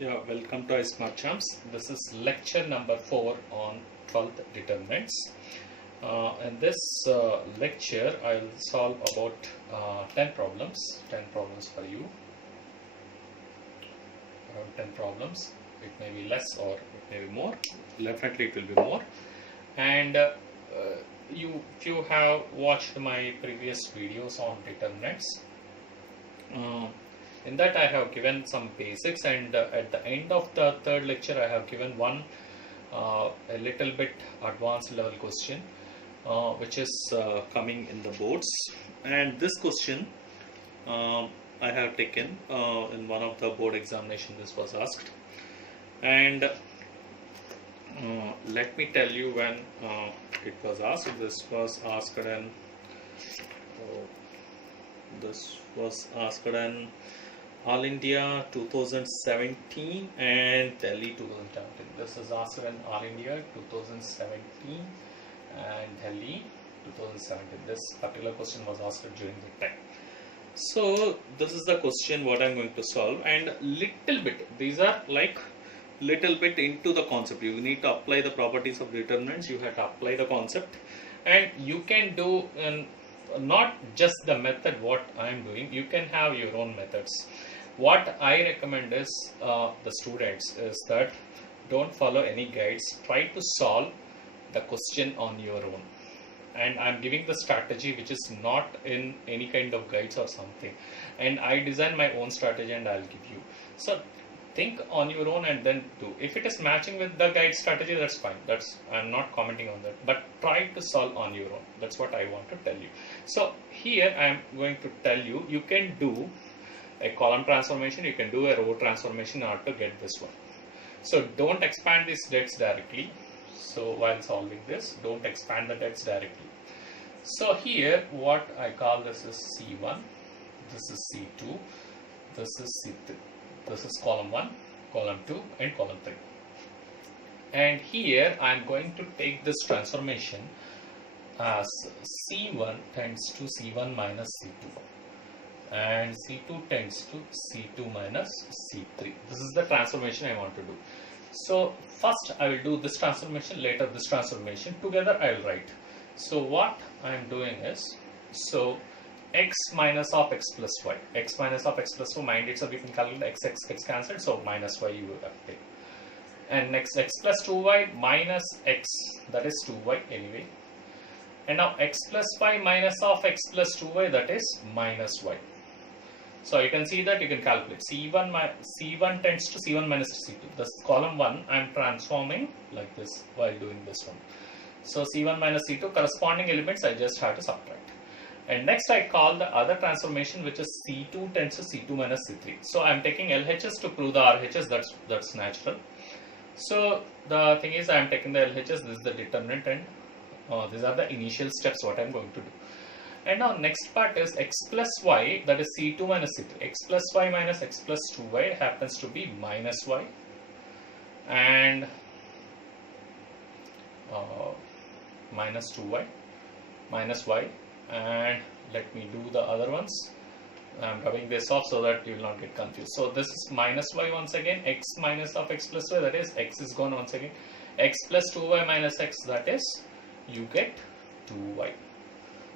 Yeah, welcome to iSmart Champs. This is lecture number 4 on 12th determinants. In this lecture, I'll solve about 10 problems. 10 problems for you. Around 10 problems. It may be less or it may be more. Definitely it will be more. And if you have watched my previous videos on determinants, in that I have given some basics, and at the end of the third lecture I have given one a little bit advanced level question which is coming in the boards, and this question I have taken in one of the board examination. This was asked, and let me tell you when it was asked. This was asked in All India 2017 and Delhi 2017. This is asked in All India 2017 and Delhi 2017. This particular question was asked during the time. So this is the question what I'm going to solve, and little bit, these are like little bit into the concept. You need to apply the properties of determinants, you have to apply the concept, and you can do not just the method what I am doing, you can have your own methods. What I recommend is the students is that don't follow any guides, try to solve the question on your own, and I'm giving the strategy which is not in any kind of guides or something, and I design my own strategy and I'll give you. So think on your own and then do. If it is matching with the guide strategy, that's fine. I'm not commenting on that, but try to solve on your own. That's what I want to tell you. So here I am going to tell you, you can do a column transformation, you can do a row transformation in order to get this one. So don't expand these debts directly. So while solving this, don't expand the debts directly. So here what I call this is C1, this is C2, this is C3. This is column 1, column 2 and column 3. And here I am going to take this transformation as C1 tends to C1 minus C2 and C2 tends to C2 minus C3. This is the transformation I want to do. So first I will do this transformation, later this transformation, together I will write. So what I am doing is, so x minus of x plus y, x minus of x plus y, mind itself you can calculate x gets cancelled, so minus y you will have to take, and next x plus 2y minus x, that is 2y anyway, and now x plus y minus of x plus 2y, that is minus y. So you can see that you can calculate C1 tends to C1 minus C2. This column 1 I am transforming like this while doing this one. So C1 minus C2, corresponding elements I just have to subtract. And next I call the other transformation, which is C2 tends to C2 minus C3. So I am taking LHS to prove the RHS, that's natural. So the thing is I am taking the LHS, this is the determinant, and these are the initial steps what I am going to do. And now next part is x plus y, that is C2 minus C3. X plus y minus x plus 2y happens to be minus y, and minus 2y, minus y. And let me do the other ones. I'm rubbing this off so that you will not get confused. So this is minus y once again, x minus of x plus y, that is x is gone once again, x plus 2y minus x, that is you get 2y.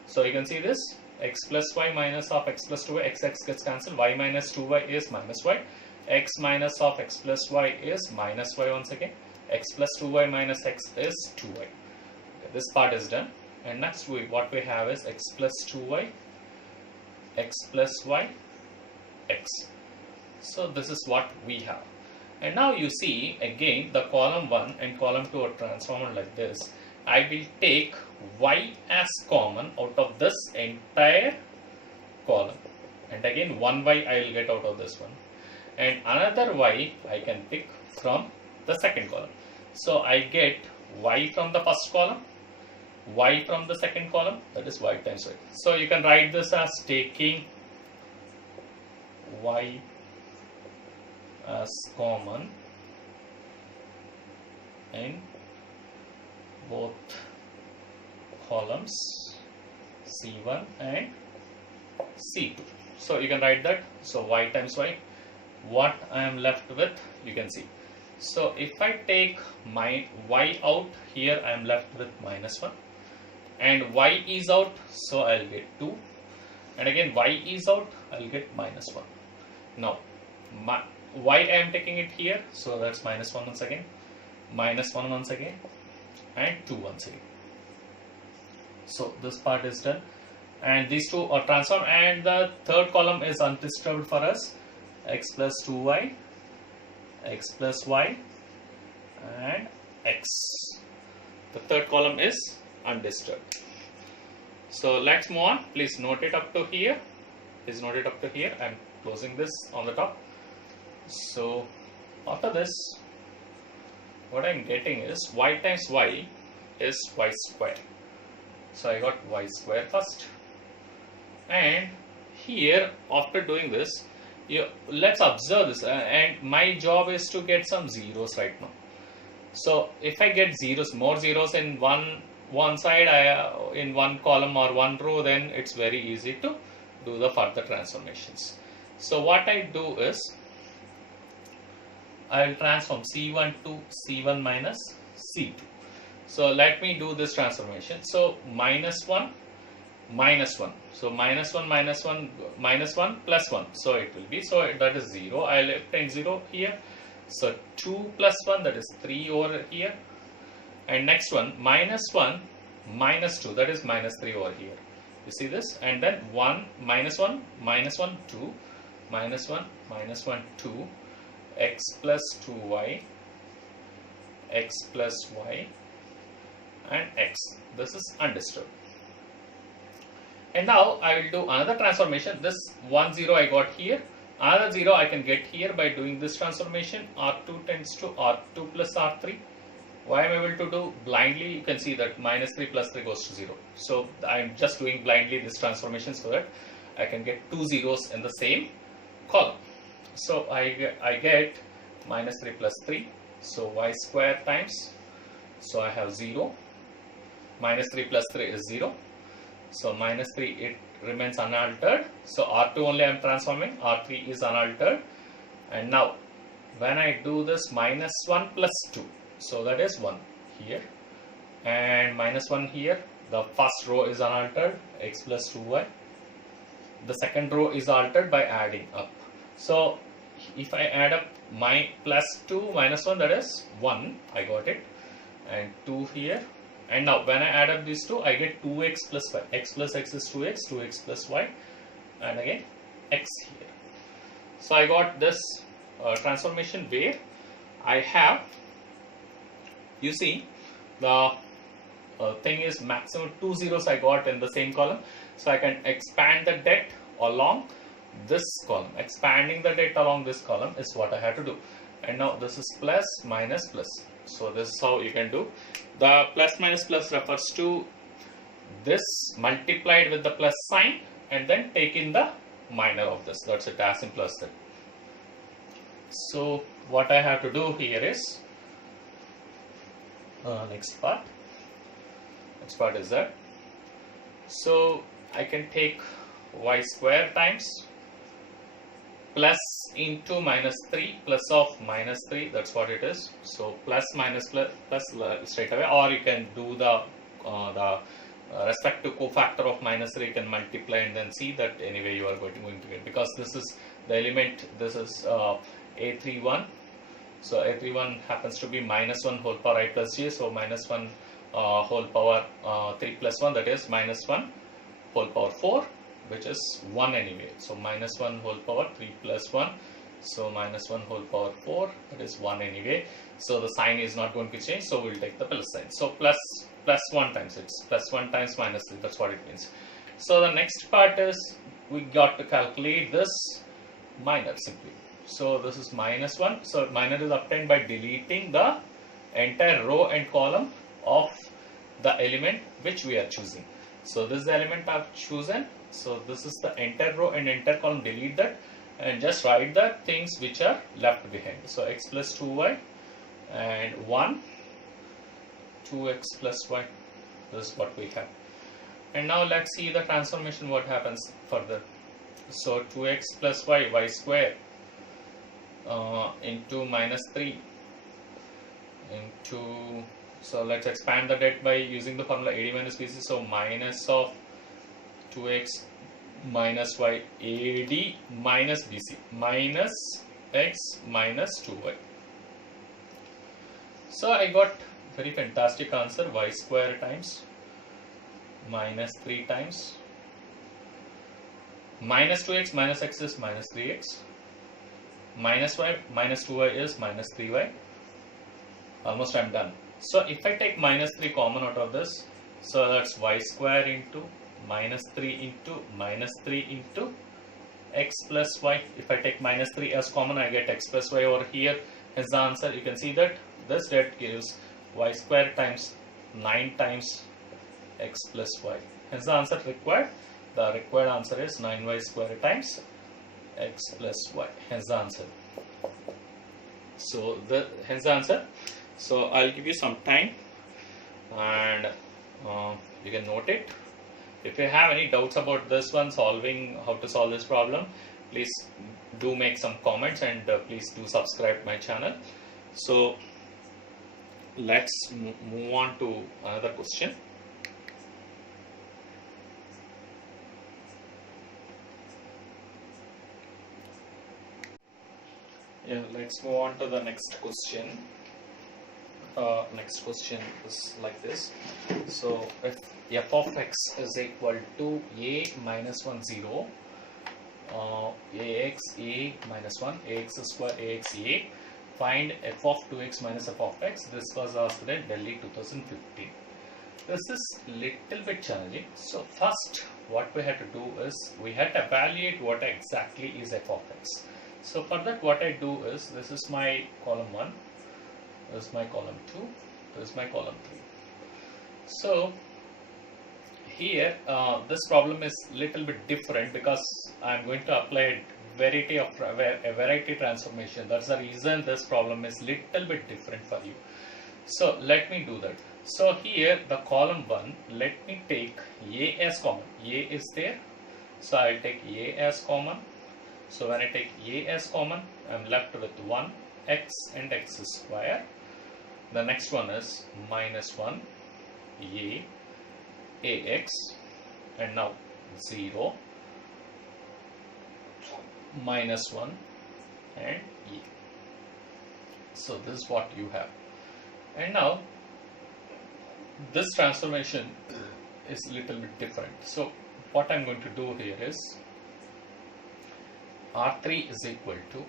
So you can see this, x plus y minus of x plus 2y, x gets cancelled, y minus 2y is minus y, x minus of x plus y is minus y once again, x plus 2y minus x is 2y. Okay, this part is done. And next what we have is x plus 2y, x plus y, x. So this is what we have. And now you see again the column 1 and column 2 are transformed like this. I will take y as common out of this entire column. And again 1y I will get out of this one. And another y I can pick from the second column. So I get y from the first column, y from the second column, that is y times y. So you can write this as taking y as common in both columns C1 and C2. So you can write that. So y times y, what I am left with, you can see. So if I take my y out, here I am left with -1, and y is out, so I'll get 2, and again y is out, I'll get -1. Now y I am taking it here, so that's -1 once again, -1 once again, and 2 once again. So this part is done, and these two are transformed, and the third column is undisturbed for us. X plus 2y, x plus y, and x. The third column is undisturbed. So let's move on. Please note it up to here. Please note it up to here. I'm closing this on the top. So after this, what I'm getting is y times y is y square. So I got y square first, and here after doing this, let's observe this, and my job is to get some zeros right now. So if I get zeros, more zeros in one side, in one column or one row, then it's very easy to do the further transformations. So what I do is, I will transform C1 to C1 minus C2. So let me do this transformation. So -1, -1. So -1, -1, -1 plus 1. So it will be, so that is 0. I will obtain 0 here. So 2 plus 1, that is 3 over here. And next one, -1, -2, that is -3 over here. You see this? And then 1, -1, -1, 2, -1, -1, 2, x plus 2y, x plus y, and x. This is undisturbed. And now I will do another transformation. This 1 0 I got here, another 0 I can get here by doing this transformation. R2 tends to R2 plus R3. Why am I able to do blindly? You can see that -3 plus 3 goes to 0. So I am just doing blindly this transformation so that I can get two zeros in the same column. So I get -3 plus 3. So y square times, so I have 0. -3 plus 3 is 0. So -3, it remains unaltered. So R2 only I am transforming, R3 is unaltered. And now when I do this -1 plus 2, so that is 1 here, and -1 here, the first row is unaltered, x plus 2y. The second row is altered by adding up. So if I add up my plus 2 minus 1, that is 1, I got it, and 2 here. And now when I add up these two, I get 2x plus y. X plus x is 2x, 2x plus y, and again x here. So I got this transformation where I have, you see, the thing is maximum 2 zeros I got in the same column. So I can expand the det along this column. Expanding the det along this column is what I have to do. And now this is plus, minus, plus. So this is how you can do. The plus, minus, plus refers to this multiplied with the plus sign and then take in the minor of this. That's it, as simple as that. So what I have to do here is, next part is that, so I can take y square times plus into -3, plus of -3, that's what it is. So plus minus plus straight away, or you can do the respective cofactor of -3, you can multiply and then see that anyway you are going to get, because this is the element, this is A31. So A31 happens to be -1 whole power I plus j, so -1 whole power 3 plus 1, that is -1 whole power 4, which is 1 anyway. So -1 whole power 3 plus 1, so -1 whole power 4, that is 1 anyway. So the sign is not going to change, so we'll take the plus sign. So plus 1 times, it's plus 1 times -3, that's what it means. So the next part is, we got to calculate this minor simply. So this is -1. So minor is obtained by deleting the entire row and column of the element which we are choosing. So this is the element I've chosen. So this is the entire row and entire column. Delete that and just write the things which are left behind. So x plus 2y and 1, 2x plus y. This is what we have. And now let's see the transformation, what happens further. So 2x plus y, y square, into minus 3 into, so let's expand the debt by using the formula AD minus BC. So minus of 2x minus y AD minus BC minus x minus 2y. So I got very fantastic answer, y square times minus 3 times minus 2x minus x is minus 3x minus y minus 2y is minus 3y. Almost I'm done. So if I take minus 3 common out of this, so that's y square into minus 3 into x plus y. If I take minus 3 as common, I get x plus y over here. Hence the answer. You can see that this debt gives y square times 9 times x plus y. Hence the answer required. The required answer is 9y square times x plus y. Hence the answer. So hence the answer. So I'll give you some time and you can note it. If you have any doubts about this one, solving how to solve this problem, please do make some comments and please do subscribe my channel. So let's move on to another question. Yeah, let's move on to the next question. Next question is like this. So if f of x is equal to a minus 1 0 ax a minus 1 ax square ax a, find f of 2x minus f of x. This was asked in Delhi 2015. This is little bit challenging. So first what we had to do is we had to evaluate what exactly is f of x. So for that what I do is, this is my column 1, this is my column 2, this is my column 3. So here this problem is little bit different because I am going to apply a variety transformation. That's the reason this problem is little bit different for you. So let me do that. So here the column 1, let me take a as common. A is there, so I will take a as common. So when I take a as common, I am left with 1 x and x square. The next one is minus 1 a ax, and now 0 minus 1 and a. So this is what you have. And now this transformation is little bit different. So what I'm going to do here is R3 is equal to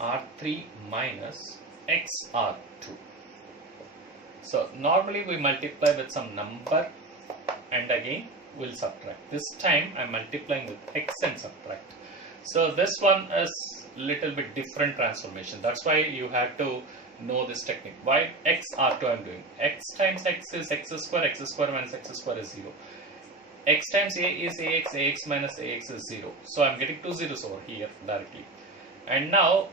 R3 minus XR2. So normally we multiply with some number and again we'll subtract. This time I'm multiplying with x and subtract. So this one is little bit different transformation. That's why you have to know this technique. Why XR2 I'm doing? X times x is x square minus x square is 0. X times a is ax minus ax is 0. So I'm getting 2 zeros over here directly. And now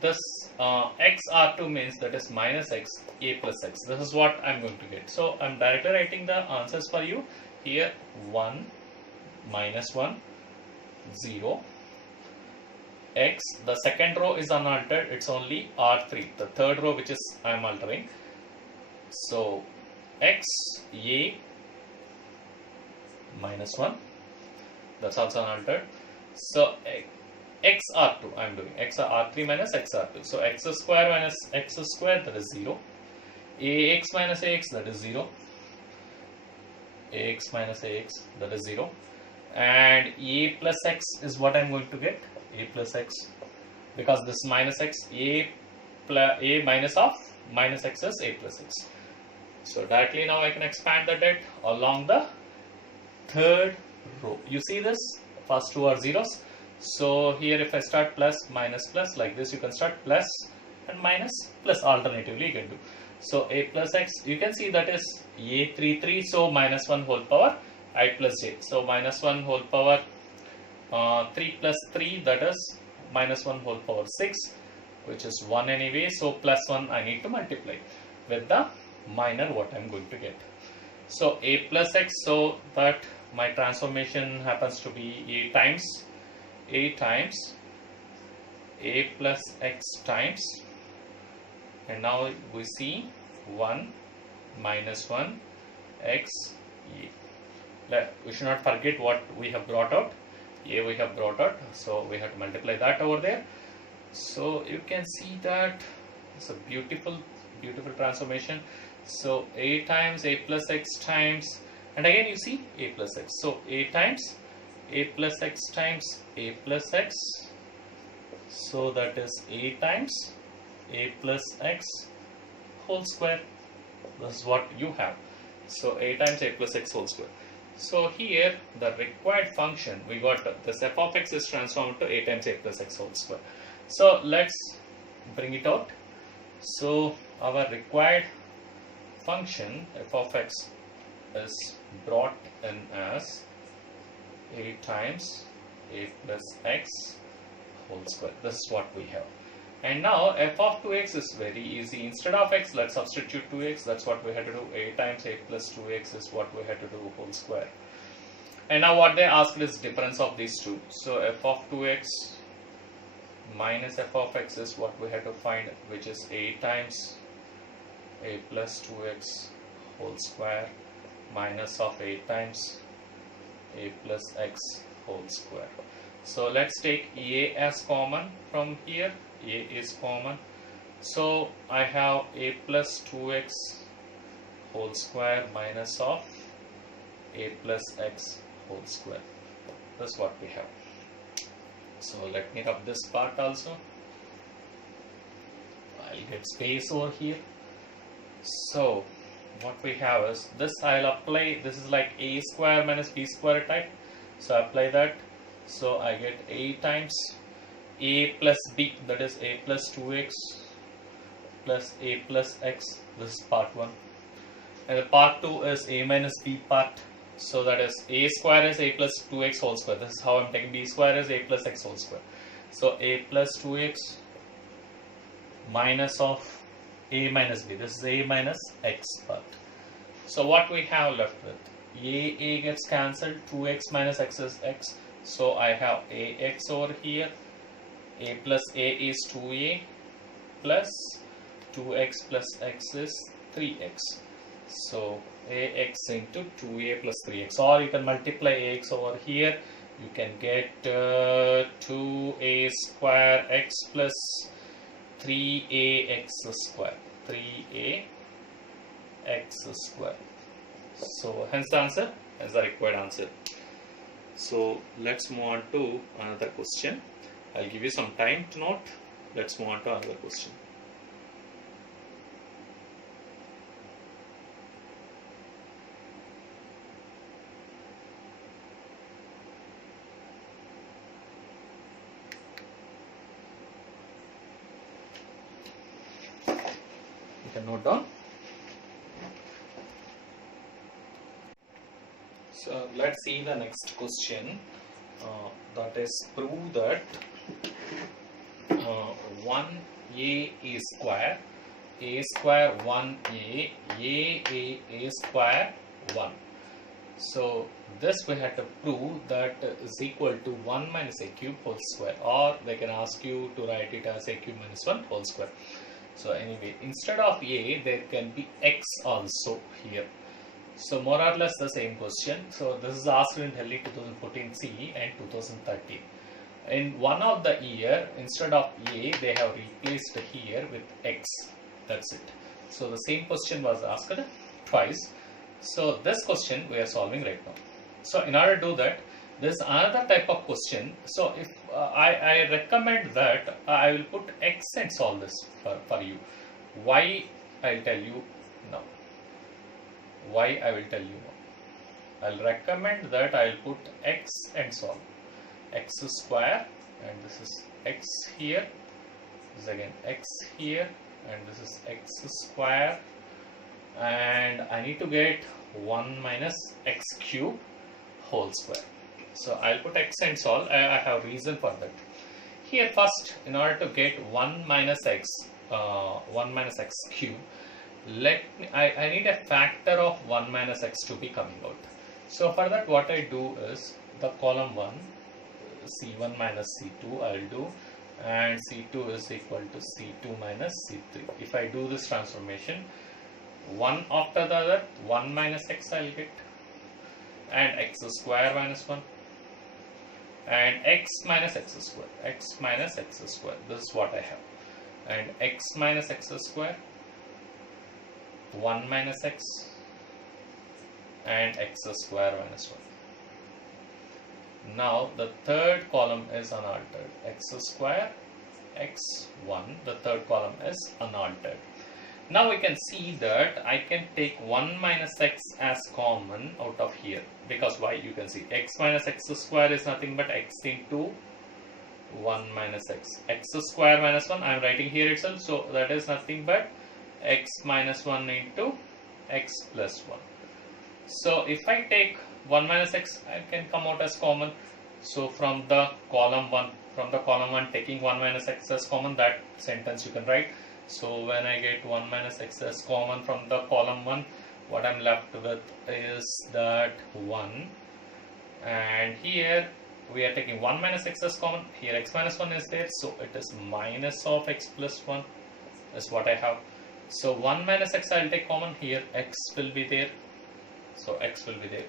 this XR2 means that is minus x a plus x. This is what I'm going to get. So I'm directly writing the answers for you. Here 1 minus 1 0 x. The second row is unaltered. It's only R3. The third row which is I'm altering. So x a minus 1, that's also unaltered. So XR2 I'm doing R3 minus XR2. So x square minus x square, that is 0. Ax minus ax, that is 0. Ax minus ax, that is 0. And a plus x is what I'm going to get. A plus x, because this minus x, a minus of minus x is a plus x. So directly now I can expand the debt along the third row. You see this? First two are zeros. So here if I start plus, minus, plus, like this you can start plus and minus, plus alternatively you can do. So a plus x, you can see that is a33, so minus 1 whole power I plus j. So minus 1 whole power 3 plus 3, that is minus 1 whole power 6, which is 1 anyway. So plus 1 I need to multiply with the minor what I am going to get. So a plus x, so that my transformation happens to be a times a plus x times, and now we see 1 minus 1 x a. We should not forget what we have brought out. A we have brought out, so we have to multiply that over there. So you can see that it's a beautiful transformation. So a times a plus x times, and again you see a plus x. So a times a plus x times a plus x. So that is a times a plus x whole square. This is what you have. So a times a plus x whole square. So here the required function, we got this f of x is transformed to a times a plus x whole square. So let's bring it out. So our required function f of x is brought in as a times a plus x whole square. This is what we have. And now f of 2x is very easy. Instead of x, let's substitute 2x. That's what we had to do. A times a plus 2x is what we had to do whole square. And now what they asked is difference of these two. So f of 2x minus f of x is what we had to find, which is a times a plus 2x whole square minus of a times a plus x whole square. So let's take a as common from here. A is common. So I have a plus 2x whole square minus of a plus x whole square. That's what we have. So let me rub this part also. I'll get space over here. So what we have is this. I'll apply, this is like a square minus b square type. So I apply that. So I get a times a plus b, that is a plus 2x plus a plus x. This is part 1. And the part 2 is a minus b part. So that is a square is a plus 2x whole square. This is how I'm taking. B square is a plus x whole square. So a plus 2x minus of a minus b. This is a minus x part. So what we have left with, a gets cancelled. 2x minus x is x. So I have ax over here. A plus a is 2a plus 2x plus x is 3x. So ax into 2a plus 3x, or you can multiply ax over here. You can get 2a square x plus 3ax square. 3a x square. So hence the answer, hence the required answer. So let's move on to another question. I'll give you some time to note. Let's move on to another question. You can note down. So let's see the next question. That is, prove that 1a is square, a square 1a, a square 1. So this we have to prove that is equal to 1 minus a cube whole square, or they can ask you to write it as a cube minus 1 whole square. So anyway, instead of a there can be x also here. So more or less the same question. So this is asked in Delhi 2014 CE and 2013. In one of the year, instead of a, they have replaced here with x. That's it. So the same question was asked twice. So this question we are solving right now. So in order to do that, there is another type of question. So if I recommend that I will put x and solve this for you. Why I'll tell you now. Why I will tell you now. I'll recommend that I'll put x and solve. X square, and this is x here. This is again x here, and this is x square. And I need to get 1 minus x cube whole square. So I'll put x and solve. I have reason for that. Here first, in order to get 1 minus x cube, I need a factor of 1 minus x to be coming out. So for that, what I do is the column 1, c1 minus c2, I will do and C2 is equal to C2 minus C3. If I do this transformation, one after the other, 1 minus x I'll get, and x square minus 1, and x minus x square, this is what I have, and x minus x square, 1 minus x, and x square minus 1. Now the third column is unaltered, x square, x1, the third column is unaltered. Now we can see that I can take 1 minus x as common out of here, because why? You can see x minus x square is nothing but x into 1 minus x. X square minus 1 I am writing here itself, so that is nothing but x minus 1 into x plus 1. So if I take 1 minus x, I can come out as common. So from the column 1 taking 1 minus x as common, that sentence you can write. So when I get 1 minus x as common from the column 1, what I'm left with is that 1, and here we are taking 1 minus x as common. Here x minus 1 is there, so it is minus of x plus 1 is what I have. So 1 minus x I will take common, here x will be there, so x will be there.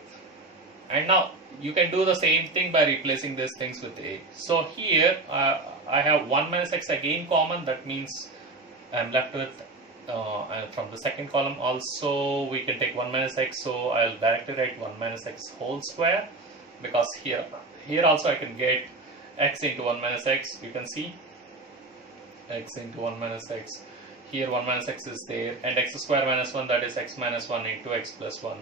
And now you can do the same thing by replacing these things with a. So here I have 1 minus x again common, that means I am left with from the second column also we can take 1 minus x, so I will directly write 1 minus x whole square, because here also I can get x into 1 minus x. You can see x into 1 minus x, here 1 minus x is there, and x square minus 1, that is x minus 1 into x plus 1.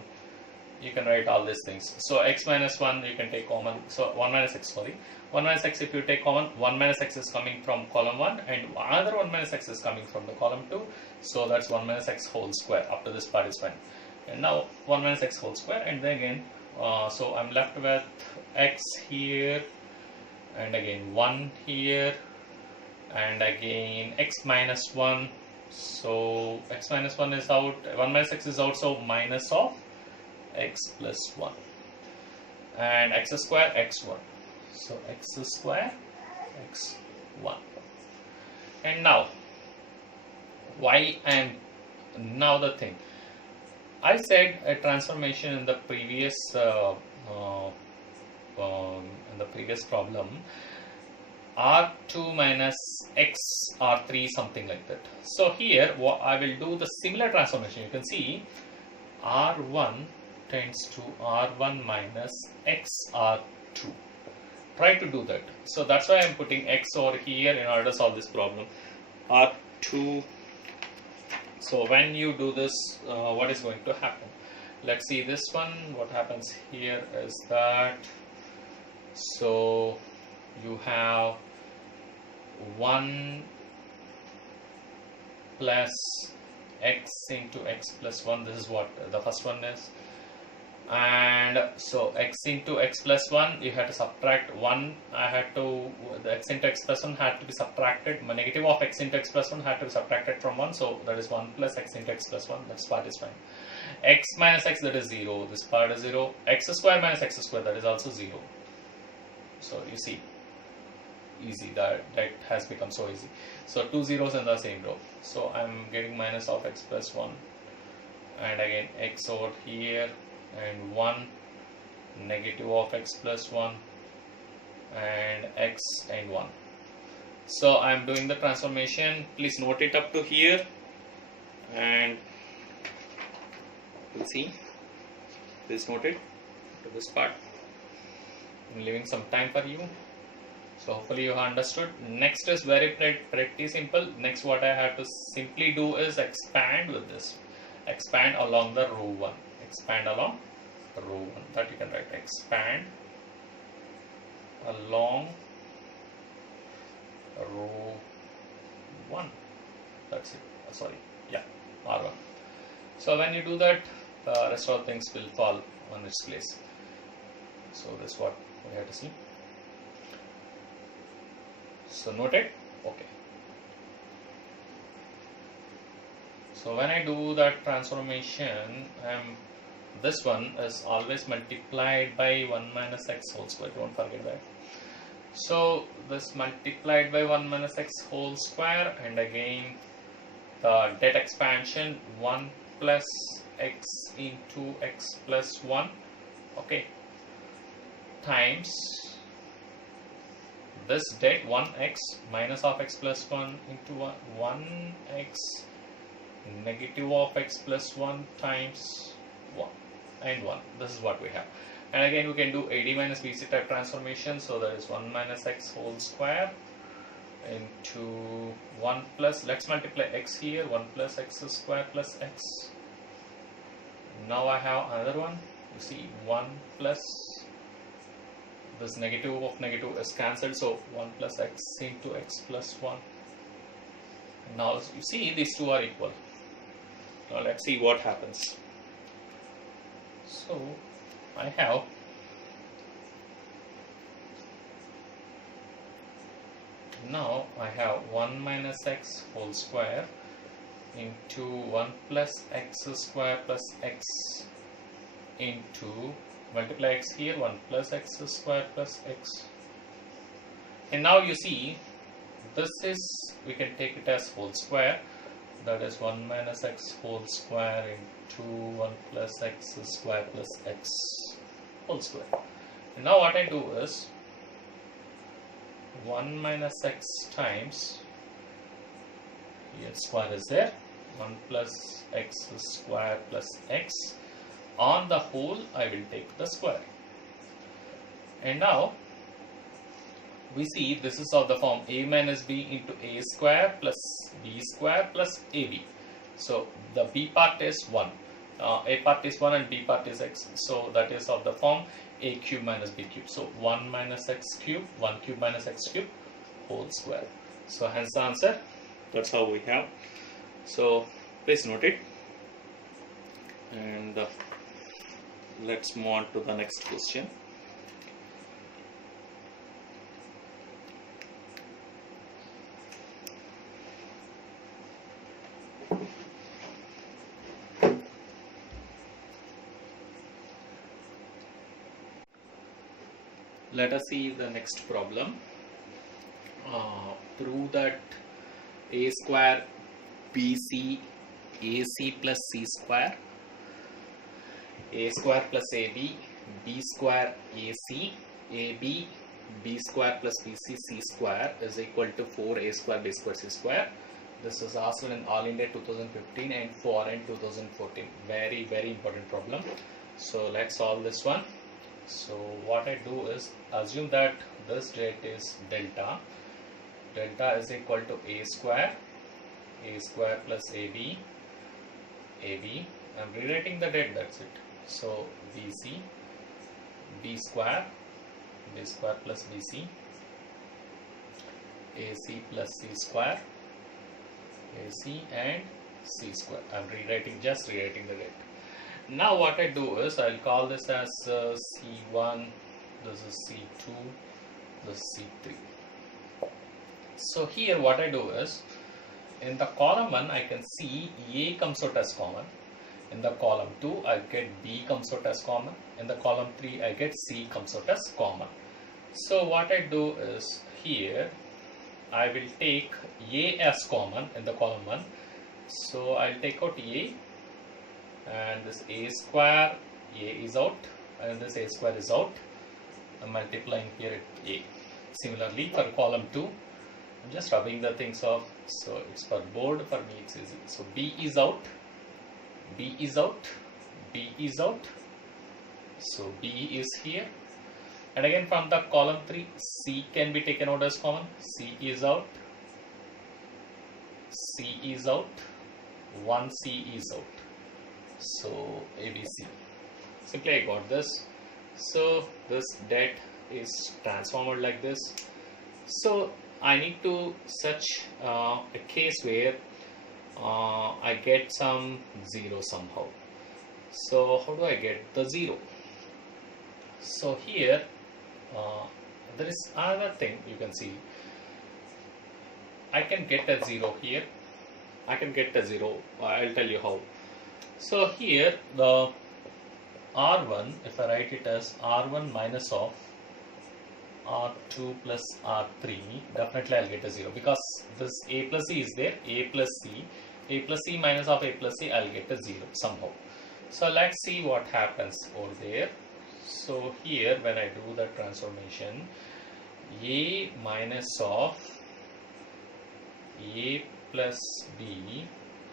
You can write all these things. So x minus 1 you can take common, so 1 minus x, sorry, 1 minus x if you take common, 1 minus x is coming from column 1 and another 1 minus x is coming from the column 2, so that's 1 minus x whole square. Up to this part is fine. And now 1 minus x whole square, and then again so I'm left with x here, and again 1 here, and again x minus 1. So x minus 1 is out, 1 minus x is out, so minus of x plus 1, and x square x1, so x square x1. And now why I am, now the thing I said a transformation in the previous problem, R2 minus x R3, something like that. So here I will do the similar transformation. You can see R1 tends to R1 minus x R2. Try to do that. So that's why I'm putting x over here in order to solve this problem. R2. So when you do this, what is going to happen? Let's see this one. What happens here is that, so you have 1 plus x into x plus 1. This is what the first one is. And so x into x plus 1, you have to subtract 1. The x into x plus 1 had to be subtracted. The negative of x into x plus 1 had to be subtracted from 1. So that is 1 plus x into x plus 1. This part is fine. X minus x, that is 0. This part is 0. X square minus x square, that is also 0. So you see, easy, that has become so easy. So 2 zeros in the same row. So I'm getting minus of x plus 1, and again x over here, and 1, negative of x plus 1, and x and 1. So I'm doing the transformation. Please note it up to here, and you'll see, please note it to this part. I'm leaving some time for you. So hopefully you have understood. Next is very pretty simple. Next what I have to simply do is expand with this. Expand along the row 1. Expand along row 1. That you can write. Expand along row 1. That's it. Sorry. Yeah. R1. So when you do that, the rest of things will fall on its place. So this is what we have to see. So noted. Okay. So when I do that transformation, this one is always multiplied by 1 minus x whole square. Don't forget that. So this multiplied by 1 minus x whole square, and again the debt expansion 1 plus x into x plus 1, okay, times this debt 1x minus of x plus 1 into 1x negative of x plus 1 times 1 and 1. This is what we have. And again we can do AD minus BC type transformation. So that is 1 minus x whole square into 1 plus, let's multiply x here, 1 plus x square plus x. Now I have another one. You see 1 plus, this negative of negative is cancelled, so 1 plus x into x plus 1. Now you see these two are equal. Now let's see what happens. So I have now I have 1 minus x whole square into 1 plus x square plus x into, multiply x here, 1 plus x square plus x. And now you see this is, we can take it as whole square, that is 1 minus x whole square into 1 plus x square plus x whole square. And now what I do is 1 minus x times, here square is there, 1 plus x square plus x, on the whole I will take the square. And now we see this is of the form a minus b into a square plus b square plus ab. So the b part is 1, a part is 1 and b part is x, so that is of the form a cube minus b cube. So 1 minus x cube, 1 cube minus x cube whole square. So hence the answer, that's how we have. So please note it, and let's move on to the next question. Let us see the next problem. Prove that a square bc ac plus c square, a square plus ab, b square ac, ab, b square plus bc c square is equal to 4a square b square c square. This is asked in All India 2015 and Foreign 2014. Very important problem. So let's solve this one. So what I do is assume that this rate is delta. Delta is equal to a square plus ab. I'm rewriting the debt, that's it. So bc, b square plus bc, ac plus c square, ac and c square. I'm just rewriting the debt. Now what I do is I'll call this as C1, this is C2, this is C3. So here what I do is, in the column 1 I can see A comes out as common, in the column 2 I get B comes out as common, in the column 3 I get C comes out as common. So what I do is here I will take A as common in the column 1. So I'll take out A, and this a square, a is out, and this a square is out. I'm multiplying here at a. Similarly for column 2, I'm just rubbing the things off, so it's for board, for me it's easy. So b is out, b is out, b is out, so b is here. And again from the column 3, c can be taken out as common, c is out, c is out, 1c is out. So ABC. Simply I got this. So this debt is transformed like this. So I need to search a case where I get some 0 somehow. So how do I get the 0? So here there is another thing you can see. I can get a 0 here. I can get a 0. I'll tell you how. So here the R1, if I write it as R1 minus of R2 plus R3, definitely I'll get a 0 because this A plus C is there. A plus C minus of A plus C, I'll get a 0 somehow. So let's see what happens over there. So here when I do the transformation, A minus of A plus B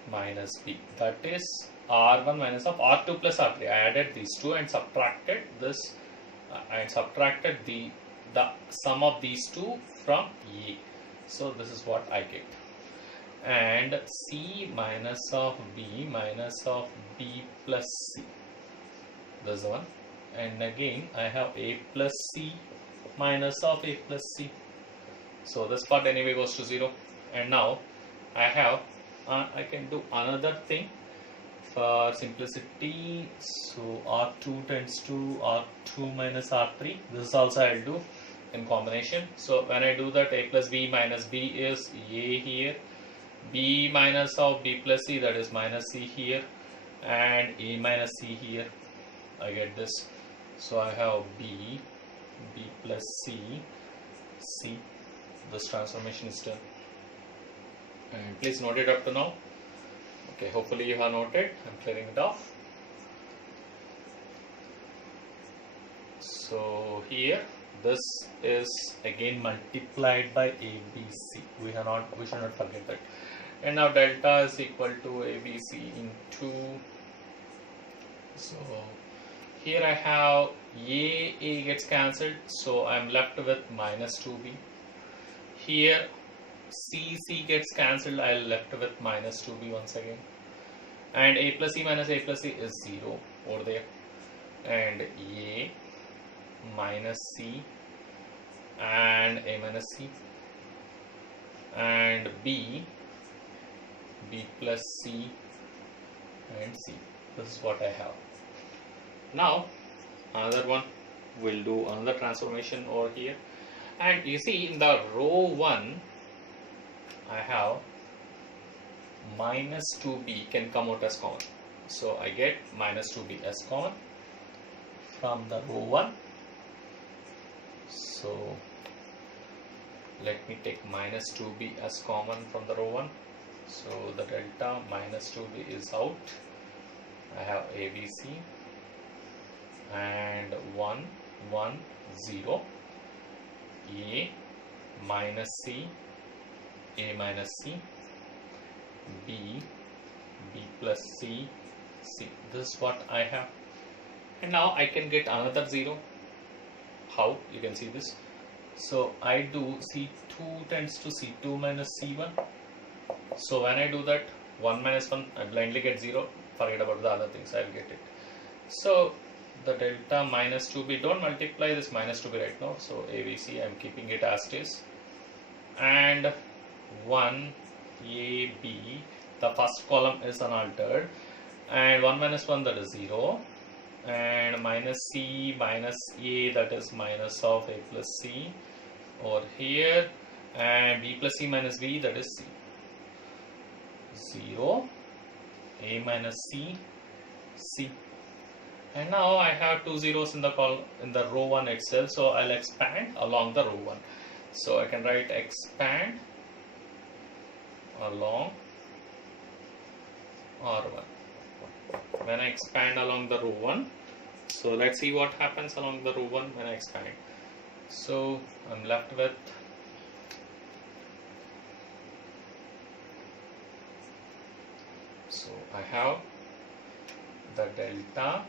minus B, that is R1 minus of R2 plus R3. I added these two and subtracted this and subtracted the sum of these two from A. So this is what I get. And C minus of B minus of B plus C, this is one. And again I have A plus C minus of A plus C. So this part anyway goes to 0. And now I have I can do another thing for simplicity. So R2 tends to R2 minus R3. This also I'll do in combination. So when I do that, A plus B minus B is A here, B minus of B plus C, that is minus C here, and A minus C here. I get this. So I have B plus C. This transformation is done. And please note it up to now. Okay, hopefully you have noted. I'm clearing it off. So here this is again multiplied by ABC. We should not forget that. And now delta is equal to ABC into, so here I have A gets cancelled, so I'm left with minus 2B. Here C gets cancelled, I'll left with minus 2B once again. And A plus C minus A plus C is 0 over there. And A minus C and A minus C, and B plus C and C. This is what I have. Now another one, we'll do another transformation over here. And you see in the row 1 I have minus 2B can come out as common. So I get minus 2B as common from the row 1. So let me take minus 2B as common from the row 1. So the delta minus 2B is out. I have ABC and 1, 1, 0, A minus C, A minus C, B plus C, C. This is what I have. And now I can get another 0. How? You can see this. So I do C2 tends to C2 minus C1. So when I do that, 1 minus 1, I blindly get 0. Forget about the other things, I'll get it. So the delta minus 2B, don't multiply this minus 2B right now. So ABC, I'm keeping it as it is. And 1 AB, the first column is unaltered. And 1 minus 1, that is 0. And minus C minus A, that is minus of A plus C over here, and B plus C minus B, that is C, 0, A minus C, C. And now I have two zeros in the row 1 itself, so I'll expand along the row 1. So I can write expand along R1. When I expand along the row 1, so let's see what happens along the row 1 when I expand. So I'm left with so I have the delta,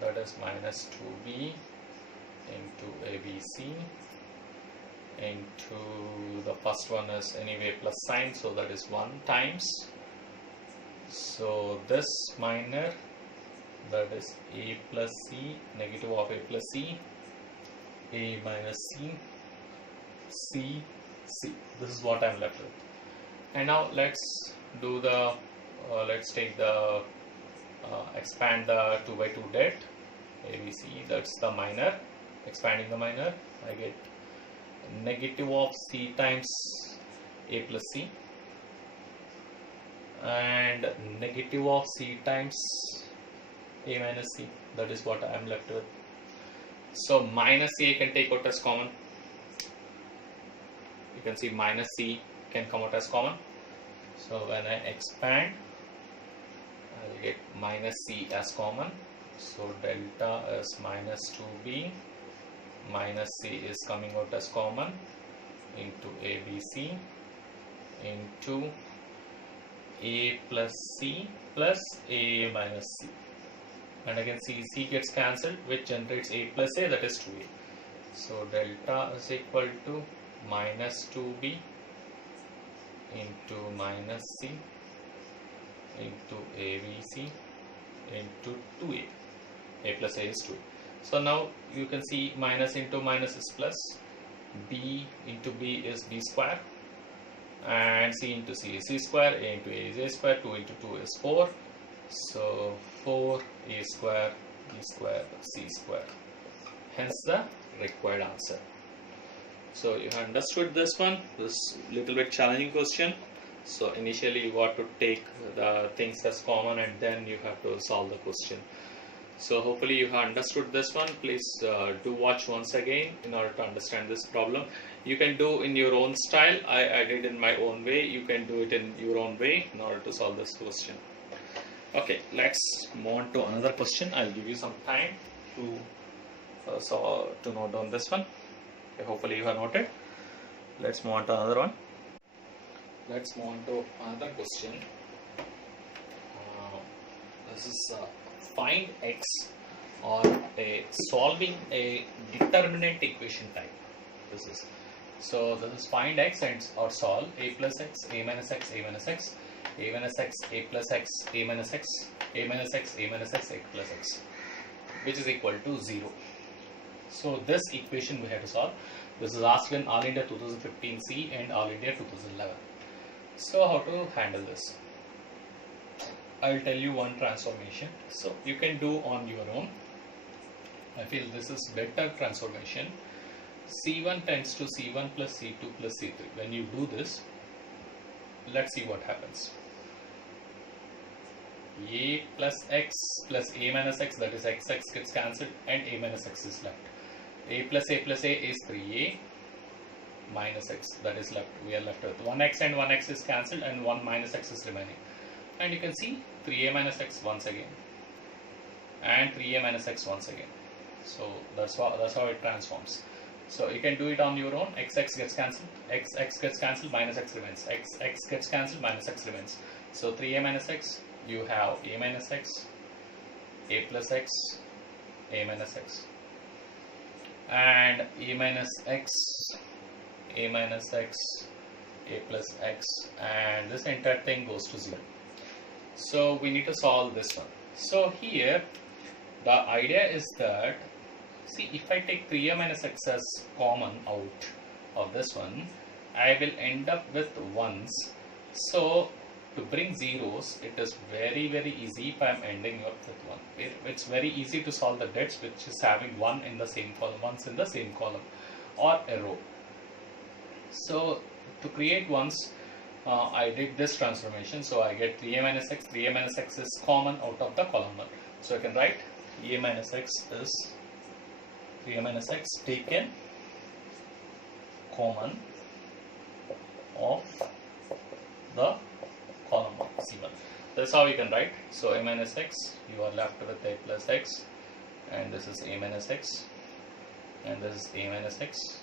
that is minus 2B into ABC into the first one is anyway plus sign, so that is 1 times. So this minor, that is A plus C, negative of A plus C, A minus C, C, C. This is what I'm left with. And now let's do the, let's take the, expand the 2 by 2 det, ABC, that's the minor, expanding the minor, I get negative of C times A plus C, and negative of C times A minus C, that is what I am left with. So minus A can take out as common, you can see minus c can come out as common. So when I expand, I'll get minus c as common. So delta is minus 2b, minus c is coming out as common, into ABC into a plus c plus a minus c. And again c gets cancelled, which generates a plus a, that is 2a. So delta is equal to minus 2b into minus c into ABC into 2a. A plus a is 2a. So now you can see minus into minus is plus, b into b is b square, and c into c is c square, a into a is a square, 2 into 2 is 4. So 4a square, b square, c square. Hence the required answer. So you have understood this one, this little bit challenging question. So initially you got to take the things as common and then you have to solve the question. So hopefully you have understood this one. Please do watch once again in order to understand this problem. You can do in your own style. I did in my own way. You can do it in your own way in order to solve this question. Okay, let's move on to another question. I'll give you some time to note down this one. Okay, hopefully you have noted. Let's move on to another one. Let's move on to another question. This is find x or solving a determinant equation type. This is find x and or solve a plus x, a minus x, a minus x, a minus x, a plus x, a minus x, a minus x, a minus x, a plus x, which is equal to 0. So this equation we have to solve. This is asked in All India 2015 C and All India 2011. So how to handle this? I will tell you one transformation. So you can do on your own. I feel this is better transformation. C1 tends to C1 plus C2 plus C3. When you do this, let's see what happens. A plus x plus a minus x, that is x gets cancelled and a minus x is left. A plus a is 3a minus x, that is left. We are left with 1x and 1x is cancelled and 1 minus x is remaining. And you can see 3a minus x once again and 3a minus x once again. So that's how it transforms. So you can do it on your own. X gets cancelled, x gets cancelled, minus x remains. X gets cancelled, minus x remains. So 3a minus x, you have a minus x, a plus x, a minus x, and a minus x, a minus x, a plus x, and this entire thing goes to 0. So we need to solve this one. So here the idea is that, see, if I take 3a minus x as common out of this one, I will end up with 1s. So to bring zeros, it is very easy if I am ending up with 1. It's very easy to solve the deads which is having 1 in the same column, ones in the same column or a row. So to create ones, I did this transformation. So I get 3a minus x. 3a minus x is common out of the column 1. So I can write a minus x is 3a minus x taken common of the column 1 C1. That's how you can write. So a minus x, you are left with a plus x, and this is a minus x, and this is a minus x,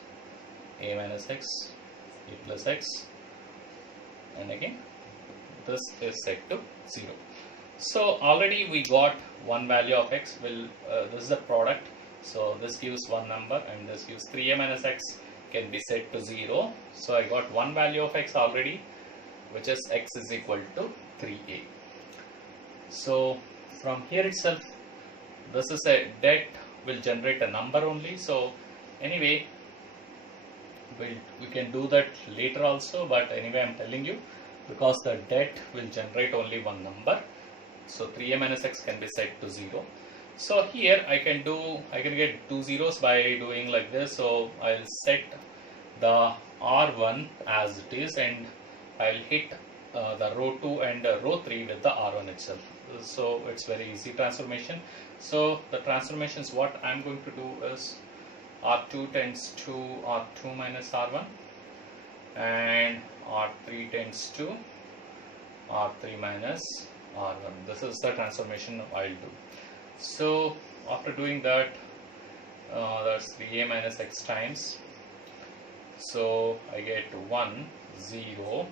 a minus x, a plus x, and again this is set to 0. So already we got one value of x. This is the product. So this gives one number and this gives 3a minus x can be set to 0. So I got one value of x already, which is x is equal to 3a. So from here itself, this is a det will generate a number only. So anyway, we can do that later also, but anyway I'm telling you, because the det will generate only one number. So 3a minus x can be set to 0. So here I can get 2 zeros by doing like this. So I'll set the R1 as it is and I'll hit the row 2 and row 3 with the R1 itself. So it's very easy transformation. So the transformations, what I'm going to do is R2 tends to R2 minus R1, and R3 tends to R3 minus R1. This is the transformation I'll do. So after doing that, that's 3a minus x times. So I get 1, 0,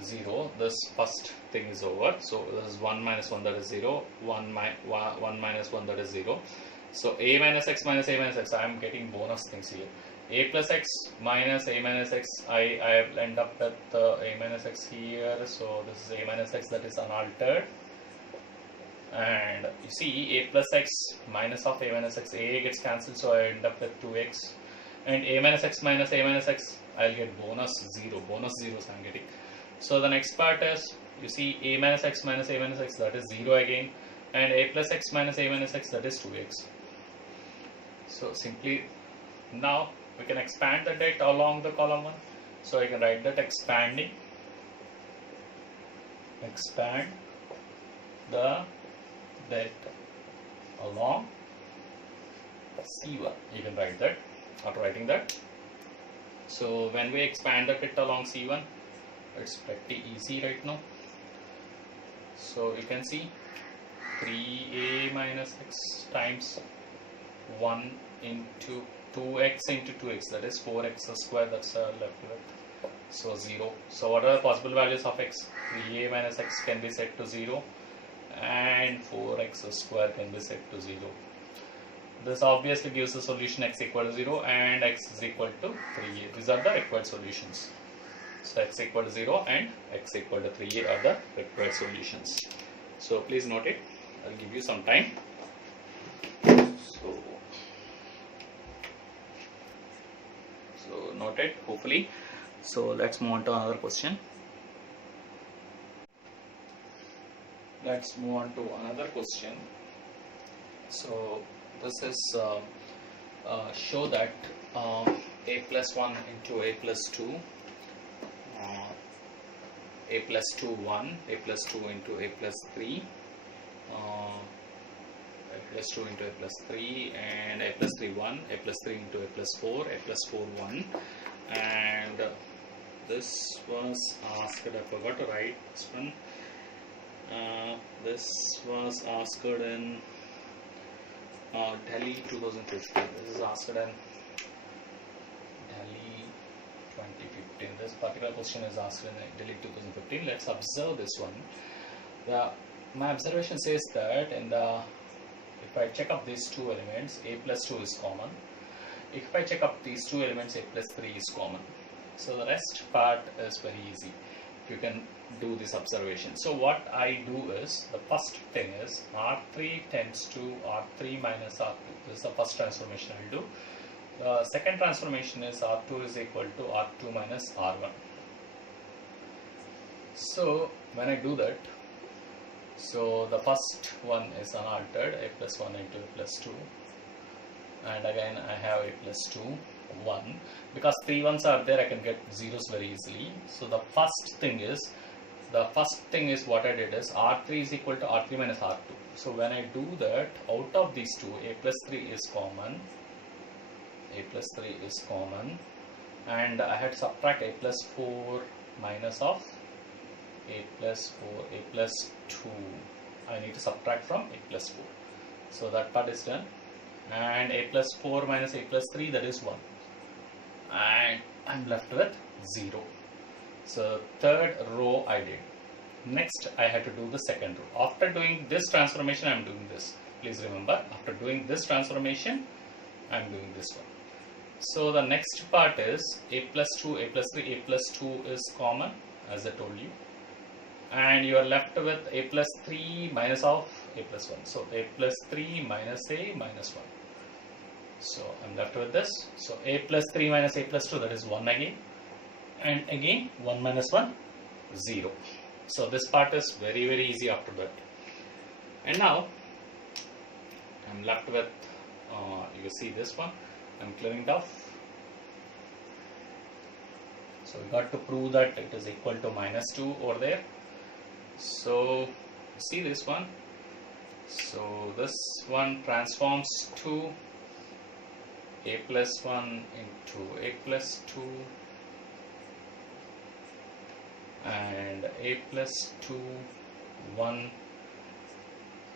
0. This first thing is over. So this is 1 minus 1, that is 0. 1 minus 1, that is 0. So a minus x minus a minus x. I am getting bonus things here. A plus x minus a minus x. I will end up with a minus x here. So this is a minus x, that is unaltered. And you see, a plus x minus of a minus x, a gets cancelled, so I end up with 2x. And a minus x minus a minus x, I'll get bonus 0. Bonus 0s I'm getting. So the next part is, you see, a minus x minus a minus x, that is 0 again. And a plus x minus a minus x, that is 2x. So simply, now we can expand the det along the column 1. So I can write that expand the det along C1. You can write that after writing that. So when we expand the det along C1, it's pretty easy right now. So you can see 3a minus x times 1 into 2x into 2x, that is 4x square, that's left with. So 0. So what are the possible values of x? 3a minus x can be set to 0 and 4x square can be set to 0. This obviously gives the solution x equal to 0 and x is equal to 3a. These are the required solutions. So x equal to 0 and x equal to 3a are the required solutions. So please note it. I'll give you some time. So noted, hopefully. So let's move on to another question. Let's move on to another question. So this is show that a plus 1 into a plus 2, a plus 2 1, a plus 2 into a plus 3, a plus 2 into a plus 3, and a plus 3 1, a plus 3 into a plus 4, a plus 4 1. And this was asked, I forgot to write this one. This was asked in Delhi 2015. This is asked in Delhi 2015. This particular question is asked in Delhi 2015. Let's observe this one. My observation says that if I check up these two elements, a plus 2 is common. If I check up these two elements, a plus 3 is common. So the rest part is very easy. You can do this observation. So what I do is, the first thing is R3 tends to R3 minus R2. This is the first transformation I will do. The second transformation is R2 is equal to R2 minus R1. So when I do that, so the first one is unaltered, a plus 1 into a plus 2, and again I have a plus 2 1. Because 3 1s are there, I can get zeros very easily. So the first thing is what I did is R3 is equal to R3 minus R2. So when I do that, out of these two, a plus 3 is common, a plus 3 is common, and I had to subtract a plus 4 minus of a plus 4, a plus 2. I need to subtract from a plus 4. So that part is done. And a plus 4 minus a plus 3, that is 1. And I'm left with 0. So third row I did. Next I had to do the second row. After doing this transformation, I'm doing this. Please remember, after doing this transformation, I'm doing this one. So the next part is a plus 2, a plus 3, a plus 2 is common, as I told you. And you are left with a plus 3 minus of a plus 1. So a plus 3 minus a minus 1. So I'm left with this. So a plus 3 minus a plus 2, that is 1 again. And again 1 minus 1, 0. So this part is very, very easy after that. And now I'm left with, you see this one, I'm clearing it off. So we got to prove that it is equal to minus 2 over there. So see this one. So this one transforms to a plus 1 into a plus 2 and a plus 2 1,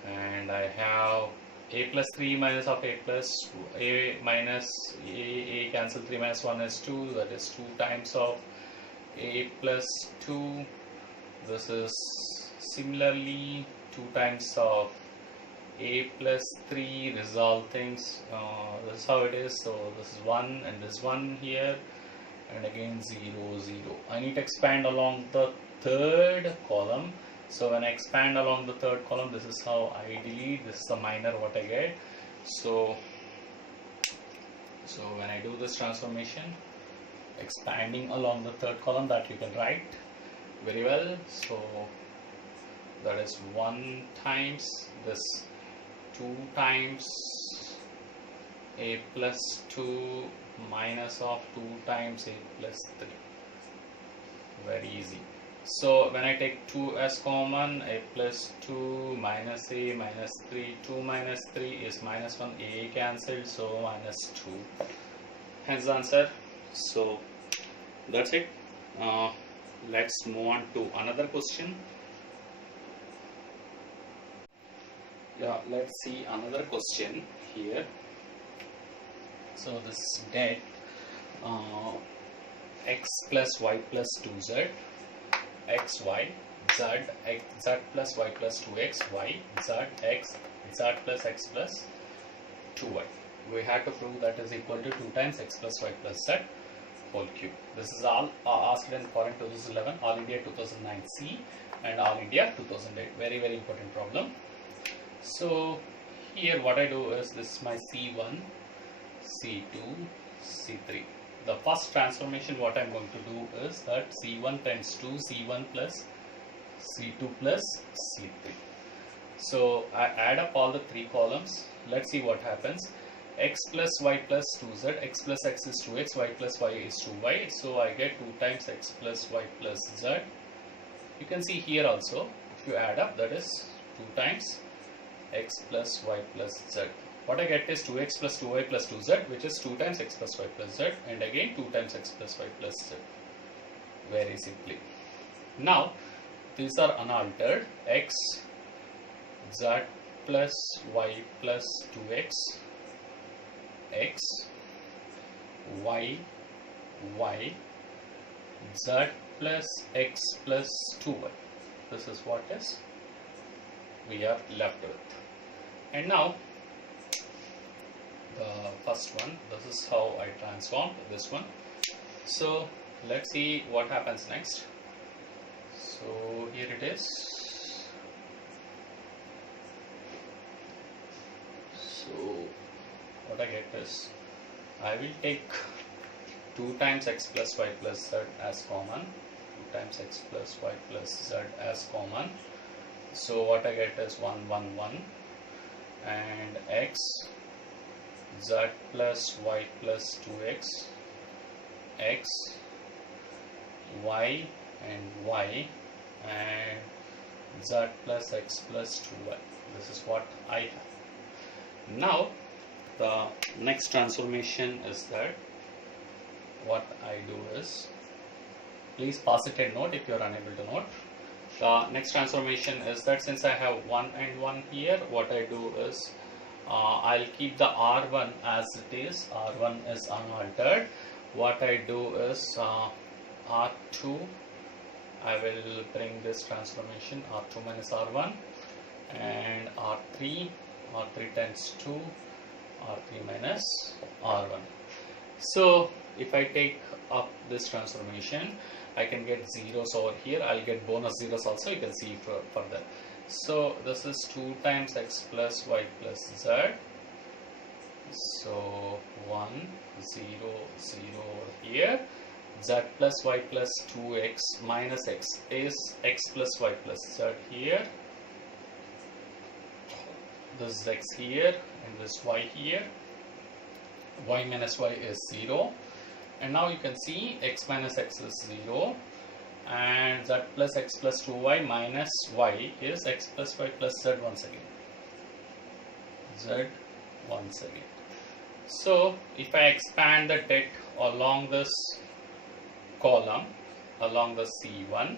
and I have a plus 3 minus of a plus a minus a cancel, 3 minus 1 is 2, that is 2 times of a plus 2. This is similarly 2 times of a plus 3 resulting, this is how it is. So this is 1 and this 1 here, and again 0 0. I need to expand along the third column. So when I expand along the third column, this is how I delete. This is a minor what I get. So when I do this transformation, expanding along the third column, that you can write very well. So that is 1 times this 2 times a plus 2 minus of 2 times a plus 3. Very easy. So when I take 2 as common, a plus 2 minus a minus 3, 2 minus 3 is minus 1, a cancelled, so minus 2. Hence the answer. So that's it. Let's move on to another question. Yeah, let's see another question here. So this is get x plus y plus 2z, x y z, x z plus y plus 2x, y z x, z plus x plus 2y. We have to prove that is equal to 2 times x plus y plus z whole cube. This is all asked in foreign 2011, All India 2009 C and All India 2008. Very very important problem. So here what I do is, this is my C1, C2, C3. The first transformation what I am going to do is that C1 times 2, C1 plus C2 plus C3. So I add up all the 3 columns. Let's see what happens. X plus y plus 2z, x plus x is 2x, y plus y is 2y. So I get 2 times x plus y plus z. You can see here also, if you add up, that is 2 times x plus y plus z. What I get is 2x plus 2y plus 2z, which is 2 times x plus y plus z, and again 2 times x plus y plus z. Very simply. Now these are unaltered. X, z plus y plus 2x, x, y, y, z plus x plus 2y. This is what is we are left with. And now the first one, this is how I transformed this one. So let's see what happens next. So here it is. So what I get is, I will take 2 times x plus y plus z as common, 2 times x plus y plus z as common. So what I get is 1 1 1, and x, z plus y plus 2x, x, y and y, and z plus x plus 2y. This is what I have. Now the next transformation is that what I do is, please pass it and note if you are unable to note. The next transformation is that since I have 1 and 1 here, what I do is I'll keep the R1 as it is. R1 is unaltered. What I do is R2, I will bring this transformation R2 minus R1, and R3 times 2, R3 minus R1. So if I take up this transformation, I can get zeros over here. I'll get bonus zeros also, you can see further. So this is 2 times x plus y plus z. So 1 0 0 over here. Z plus y plus 2x minus x is x plus y plus z here. This is x here and this y here. Y minus y is 0. And now you can see x minus x is 0, and z plus x plus 2y minus y is x plus y plus z once again. Z once again. So if I expand the debt along this column, along the C1,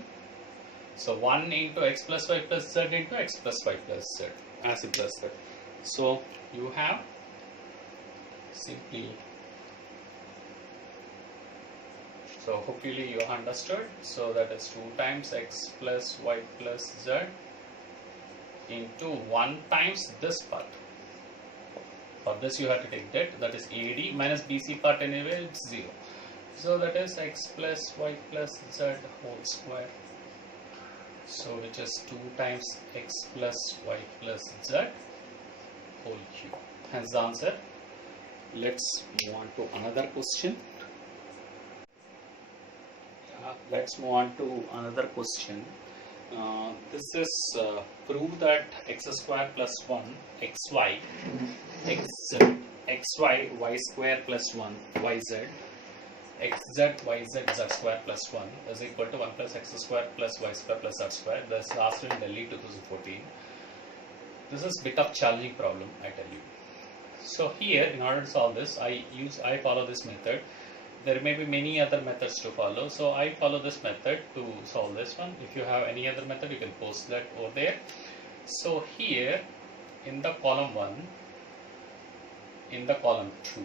So 1 into x plus y plus z into x plus y plus z, as simple as that. So you have simply, so hopefully you understood. So that is 2 times x plus y plus z into 1 times this part. For this you have to take that, that is AD minus BC part anyway, it's 0. So that is x plus y plus z whole square. So which is 2 times x plus y plus z whole cube. Hence the answer. Let's move on to another question. Let's move on to another question. This is prove that x square plus 1 xy xy y square plus 1 yz xz yz z square plus 1 is equal to 1 plus x square plus y square plus z square. This is asked in Delhi 2014. This is a bit of challenging problem, I tell you. So here, in order to solve this, I follow this method. There may be many other methods to follow, so I follow this method to solve this one. If you have any other method, you can post that over there. So here in the column 1, in the column 2,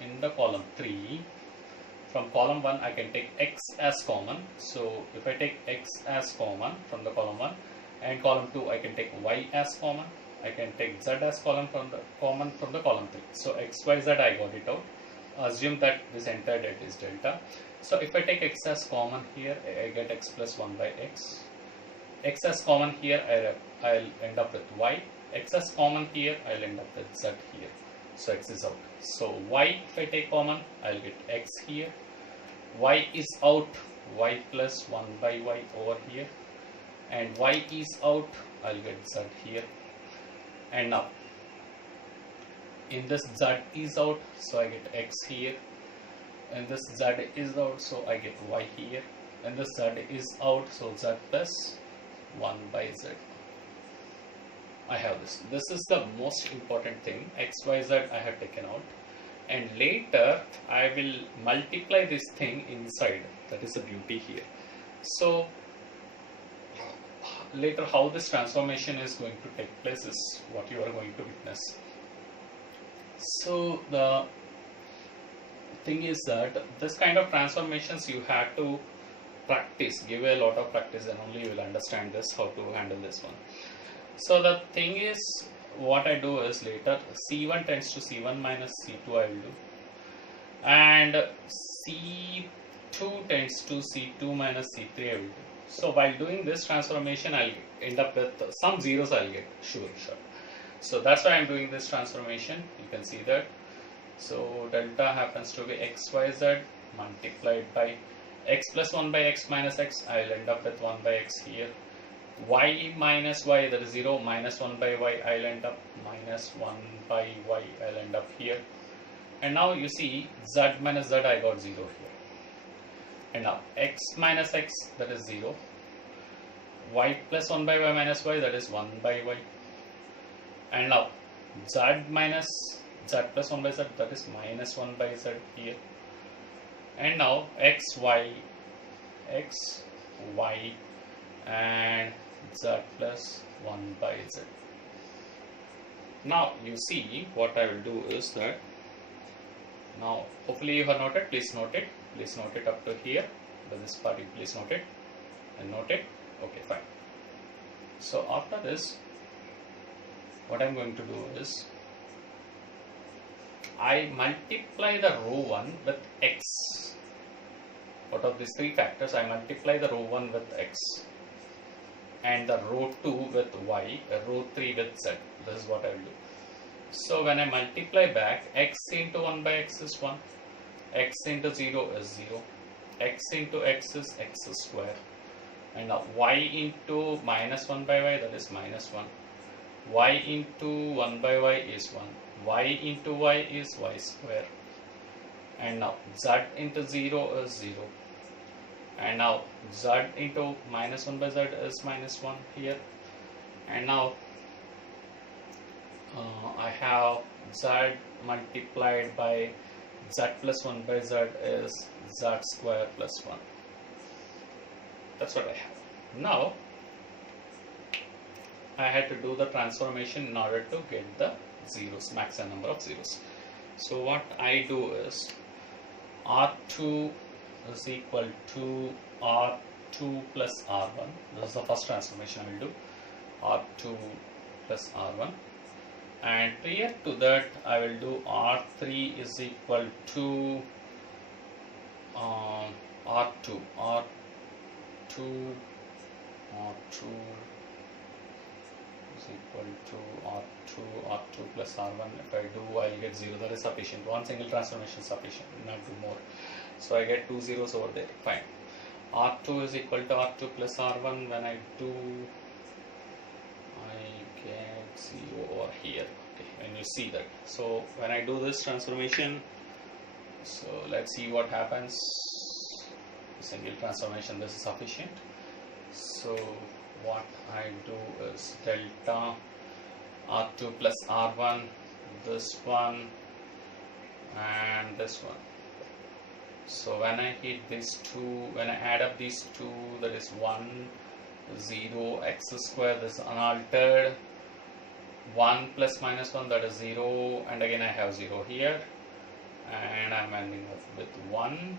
in the column 3, from column 1 I can take x as common. So if I take x as common from the column 1, and column 2 I can take y as common, I can take z as common from the column 3. So x, y, z I got it out. Assume that this entire debt is delta. So if I take x as common here, I get x plus 1 by x. X as common here, I'll end up with y. X as common here, I'll end up with z here. So x is out. So y, if I take common, I'll get x here. Y is out, y plus 1 by y over here. And y is out, I'll get z here. And now in this z is out, so I get x here. And this z is out, so I get y here. And this z is out, so z plus 1 by z. I have this. This is the most important thing. X, y, z I have taken out. And later I will multiply this thing inside. That is the beauty here. So later how this transformation is going to take place is what you are going to witness. So the thing is that this kind of transformations you have to practice, give a lot of practice, and only you will understand this, how to handle this one. So the thing is, what I do is later C1 tends to C1 minus C2 I will do, and C2 tends to C2 minus C3 I will do. So while doing this transformation, I'll end up with some zeros I'll get, sure. So that's why I'm doing this transformation. You can see that. So delta happens to be x, y, z multiplied by x plus 1 by x minus x. I'll end up with 1 by x here. Y minus y, that is 0, minus 1 by y, I'll end up minus 1 by y, I'll end up here. And now you see z minus z, I got 0 here. And now x minus x, that is 0. Y plus 1 by y minus y, that is 1 by y. And now z minus z plus 1 by z, that is minus 1 by z here. And now x, y, and z plus 1 by z. Now you see what I will do is that, now hopefully you have noted, please note it up to here, but this part you please note it and note it. Okay, fine. So after this, what I'm going to do is, I multiply the row 1 with x. Out of these three factors, I multiply the row 1 with x, and the row 2 with y, row 3 with z. This is what I will do. So when I multiply back, x into 1 by x is 1, x into 0 is 0, x into x is x square, and now y into minus 1 by y, that is minus 1, y into 1 by y is 1, y into y is y square, and now z into 0 is 0, and now z into minus 1 by z is minus 1 here, and now I have z multiplied by z plus 1 by z is z square plus 1. That's what I have. Now I had to do the transformation in order to get the zeros, maximum number of zeros. So what I do is R2 is equal to R2 plus R1. This is the first transformation I will do. R2 plus R1. And prior to that, I will do R3 is equal to R2 is equal to R2 plus R1. If I do, I'll get 0. That is sufficient. One single transformation is sufficient, not do more. So I get 2 zeros over there. Fine. R2 is equal to R2 plus R1. When I do, I get 0 over here. Okay, when you see that. So when I do this transformation, so let's see what happens. Single transformation, this is sufficient. So what I do is delta R2 plus R1, this one and this one. So when I hit these two, when I add up these two, that is 1, 0, x square, this is unaltered. 1 plus minus 1, that is 0, and again I have 0 here, and I'm ending up with 1,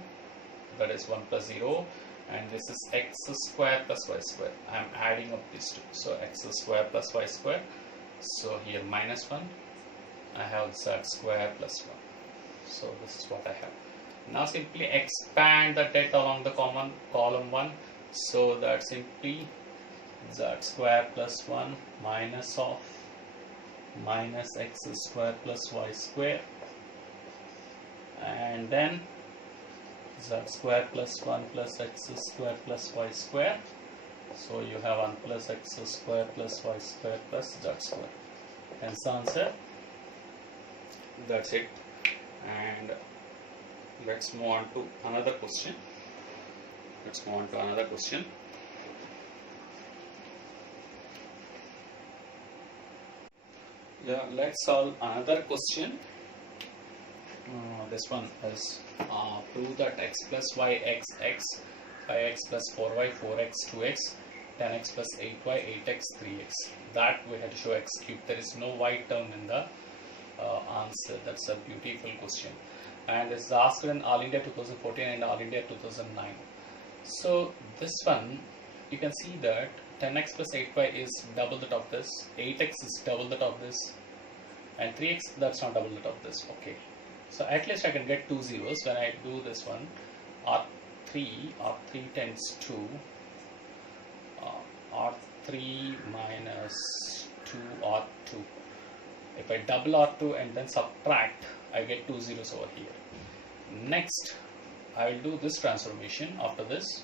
that is 1 plus 0, and this is x square plus y square. I'm adding up these two, so x square plus y square. So here minus 1, I have z square plus 1. So this is what I have. Now simply expand the depth along the common column 1, so that simply z square plus 1 minus of minus x square plus y square, and then z square plus 1 plus x square plus y square. So you have 1 plus x square plus y square plus z square. Hence the answer. That's it. And let's move on to another question. Yeah, let's solve another question. This one is prove that x plus y x, 5x plus 4y 4x 2x, 10x plus 8y 8x 3x. That we had to show x cube. There is no y term in the answer. That's a beautiful question, and it's asked in All India 2014 and All India 2009. So this one, you can see that 10x plus 8y is double that of this, 8x is double that of this, and 3x, that's not double that of this. Okay, so at least I can get 2 zeros when I do this one. R3 tends to R3 minus 2 R2. If I double R2 and then subtract, I get 2 zeros over here. Next, I will do this transformation. After this,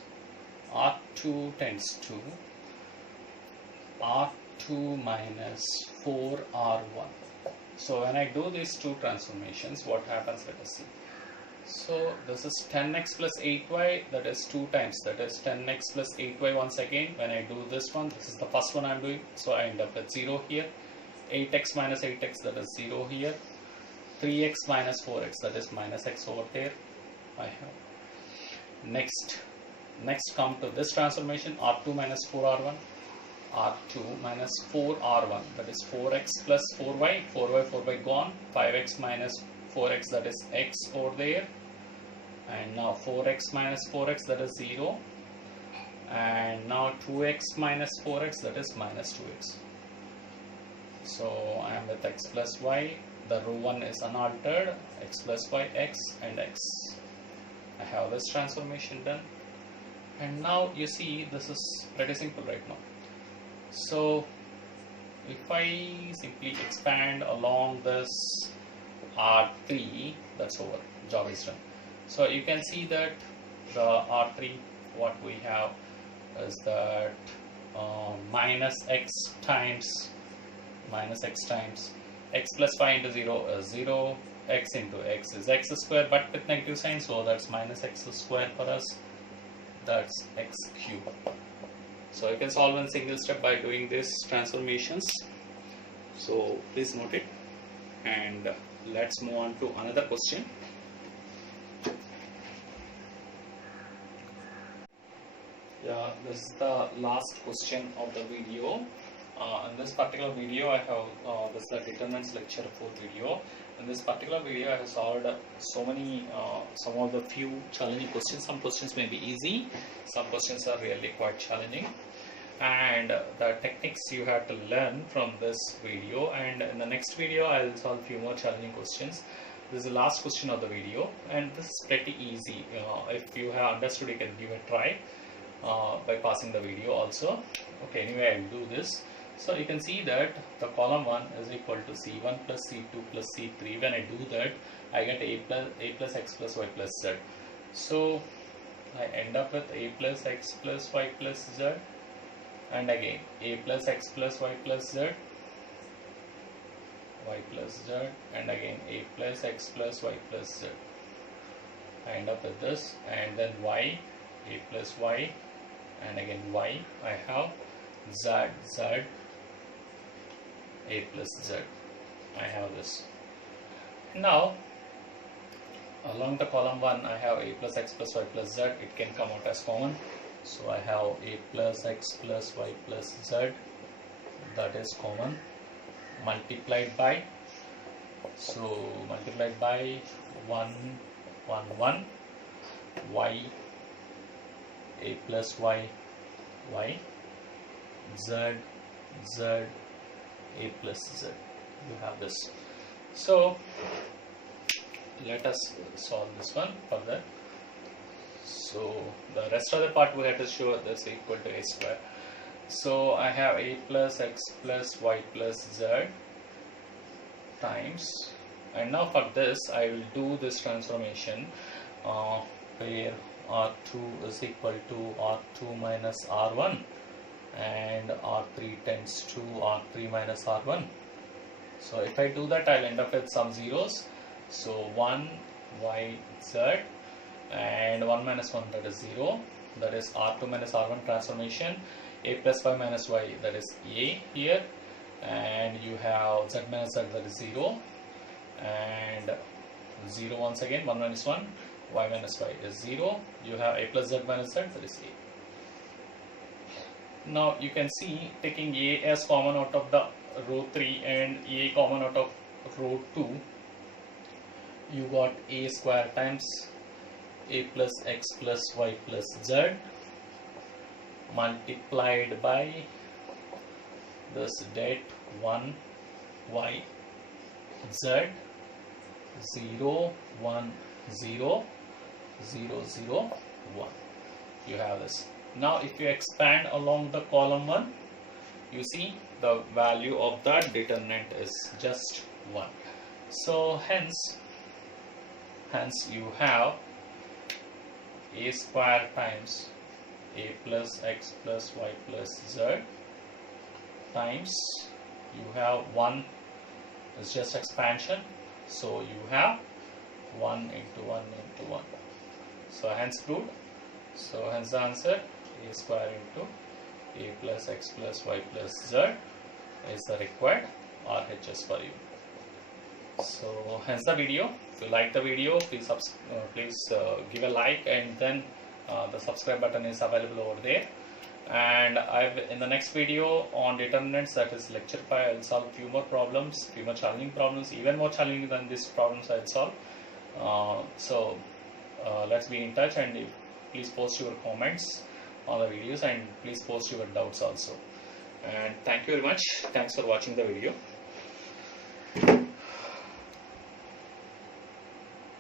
R2 tends to R2 minus 4 R1. So when I do these two transformations, what happens? Let us see. So this is 10x plus 8y, that is 2 times, that is 10x plus 8y once again. When I do this one, this is the first one I am doing, so I end up with 0 here. 8x minus 8x, that is 0 here. 3x minus 4x, that is minus x over there. I have. Next come to this transformation, R2 minus 4R1. R2 minus 4R1, that is 4x plus 4y, 4y gone, 5x minus 4x, that is x over there, and now 4x minus 4x, that is 0, and now 2x minus 4x, that is minus 2x. So I am with x plus y, the row 1 is unaltered, x plus y, x and x. I have this transformation done, and now you see this is pretty simple right now. So if I simply expand along this R3, that's over, job is done. So you can see that the R3, what we have is that minus x times x plus 5 into 0 is 0, x into x is x square, but with negative sign, so that's minus x square for us, that's x cube. So you can solve in single step by doing these transformations. So please note it, and let's move on to another question. Yeah, this is the last question of the video. In this particular video, I have this is the determinants lecture 4th video. In this particular video, I have solved some of the few challenging questions. Some questions may be easy, some questions are really quite challenging, and the techniques you have to learn from this video. And in the next video, I will solve few more challenging questions. This is the last question of the video, and this is pretty easy. If you have understood, you can give a try by passing the video also. Okay, anyway, I will do this. So you can see that the column 1 is equal to C1 plus C2 plus C3. When I do that, I get A plus X plus Y plus Z. So I end up with A plus X plus Y plus Z, and again A plus X plus Y plus Z, Y plus Z, and again A plus X plus Y plus Z. I end up with this, and then Y, A plus Y, and again Y. I have Z, Z, A plus Z. I have this. Now along the column 1, I have A plus X plus Y plus Z. It can come out as common. So I have A plus X plus Y plus Z. That is common. Multiplied by, so multiplied by 1, 1, 1, Y, A plus Y, Y, Z, Z, A plus Z. You have this. So let us solve this one further. So the rest of the part we have to show this equal to A square. So I have A plus X plus Y plus Z times, and now for this I will do this transformation where R2 is equal to R2 minus R1 and R3 tends to R3 minus R1. So if I do that, I'll end up with some zeros. So 1 Y Z and 1 minus 1, that is 0. That is R2 minus R1 transformation. A plus Y minus Y, that is A here, and you have Z minus Z, that is 0, and 0 once again. 1 minus 1, Y minus Y is 0. You have A plus Z minus Z, that is A. Now you can see, taking A as common out of the row 3 and A common out of row 2, you got A square times A plus X plus Y plus Z multiplied by this det 1 Y Z 0 1 0 0 0 1. You have this. Now if you expand along the column 1, you see the value of that determinant is just 1. So hence you have A square times A plus X plus Y plus Z times, you have 1 is just expansion, so you have 1 into 1 into 1. So hence proved. So hence the answer, A square into A plus X plus Y plus Z is the required RHS for you. So hence the video. If you like the video, please give a like, and then the subscribe button is available over there. And in the next video on determinants, that is lecture 5, I will solve few more problems, few more challenging problems, even more challenging than these problems I will solve. So let's be in touch, and please post your comments on the videos, and please post your doubts also. And thank you very much. Thanks for watching the video.